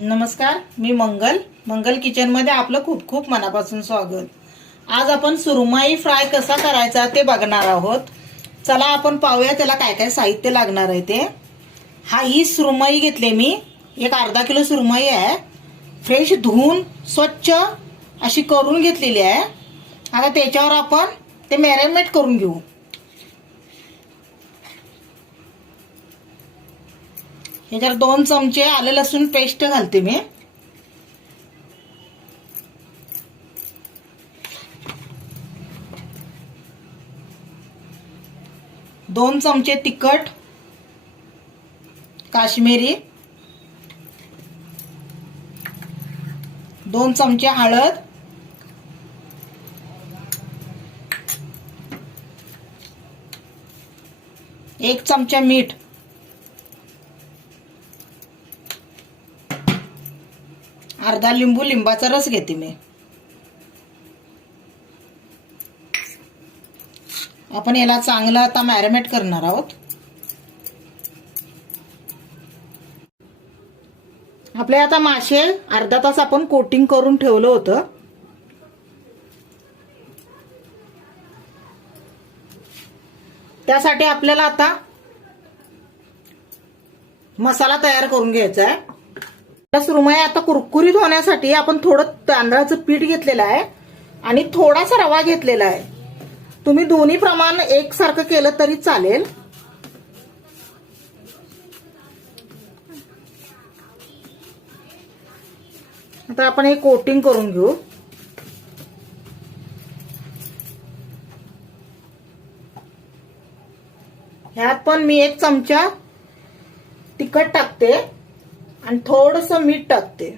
नमस्कार, मी मंगल किचन मध्ये आपलं खूप खूप मनापासून स्वागत। आज आपण सुरमई फ्राय कसा करायचा ते बघणार आहोत। चला आपण पाहूया त्याला काय काय साहित्य लागणार आहे ते। ही सुरमई घेतली मी, एक अर्धा किलो सुरमई आहे, फ्रेश धुवून स्वच्छ अशी करून घेतलेली आहे। आता त्याच्यावर आपण ते मॅरिनेट करून घेऊ। ह्याच्यात 2 चमचे आले लसूण पेस्ट घालते मी। दोन चमचे तिखट काश्मीरी, 2 चमचे हळद, 1 चमचा मीठ, अर्धा लिंबू, लिंबाचा रस घेते मी। आपण याला चांगलं आता मॅरिनेट करणार आहोत। आपले आता मासे अर्धा तास आपण कोटिंग करून ठेवलं होतं। त्यासाठी आपल्याला आता मसाला तयार करून घ्यायचा आहे। सुरमई आता कुरकुरीत होण्यासाठी आपण थोडं तांदळाचं पीठ घेतलेलं आहे आणि थोडासा रवा घेतलेला आहे। तुम्ही दोन्ही प्रमाण एकसारखं केलं तरी चालेल। आता आपण हे कोटिंग करून घेऊ। ह्यात पण मी 1 चमचा तिखट टाकते आणि थोडंसं मीठ टाकते।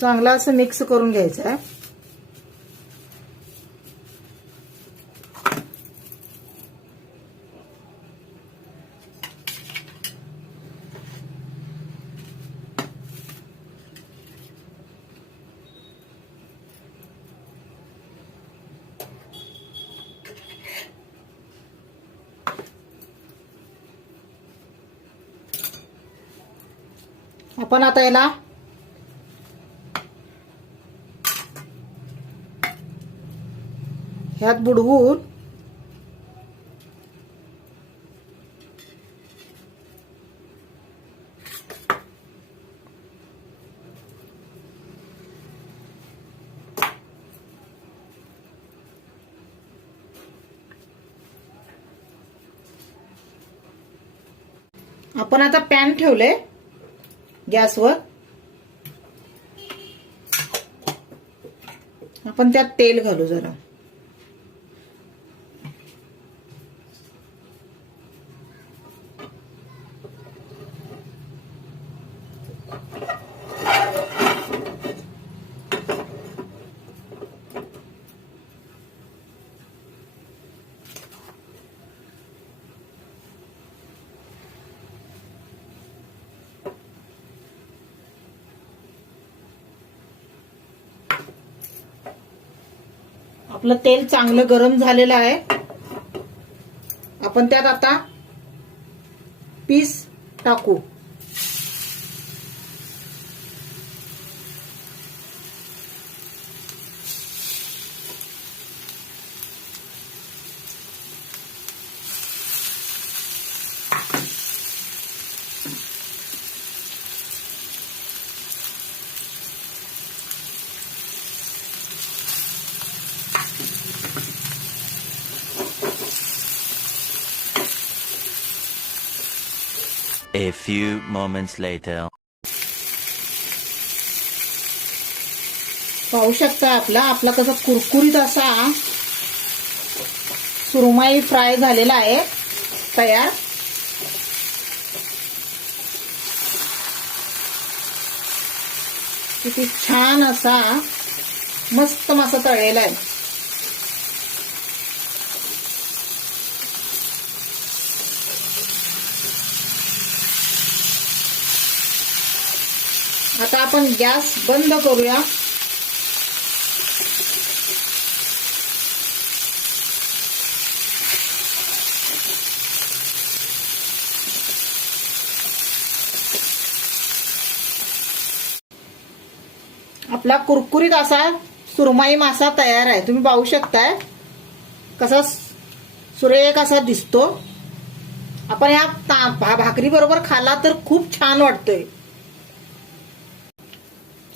चांगलं असं मिक्स करून घ्यायचं आहे। आपण आता याला ह्यात बुडवून आपण आता पॅन ठेवले गॅसवर। आपण त्यात तेल घालू जरा। आपलं तेल चांगलं गरम झालेलं आहे। आपण त्यात आता पीस टाकू। A few moments later. पाहू शकता आपला कसा कुरकुरीत असा सुरमई फ्राय झालेला आहे तयार। किती छान असा मस्त मासा तळलेला आहे। आता आपण गॅस बंद करूया। आपला कुरकुरीत असा सुरमई मासा तयार आहे. तुम्ही पाहू शकताय कसा सुरेख असा दिसतो. आपण या भाकरी बरोबर खाला तर खूप छान वाटतोय.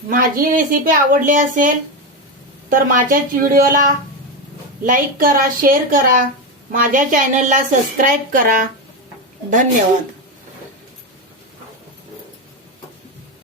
माझी रेसिपी आवडली असेल तर माझ्या व्हिडिओला लाईक करा, शेअर करा, माझ्या चॅनलला सबस्क्राईब करा. धन्यवाद.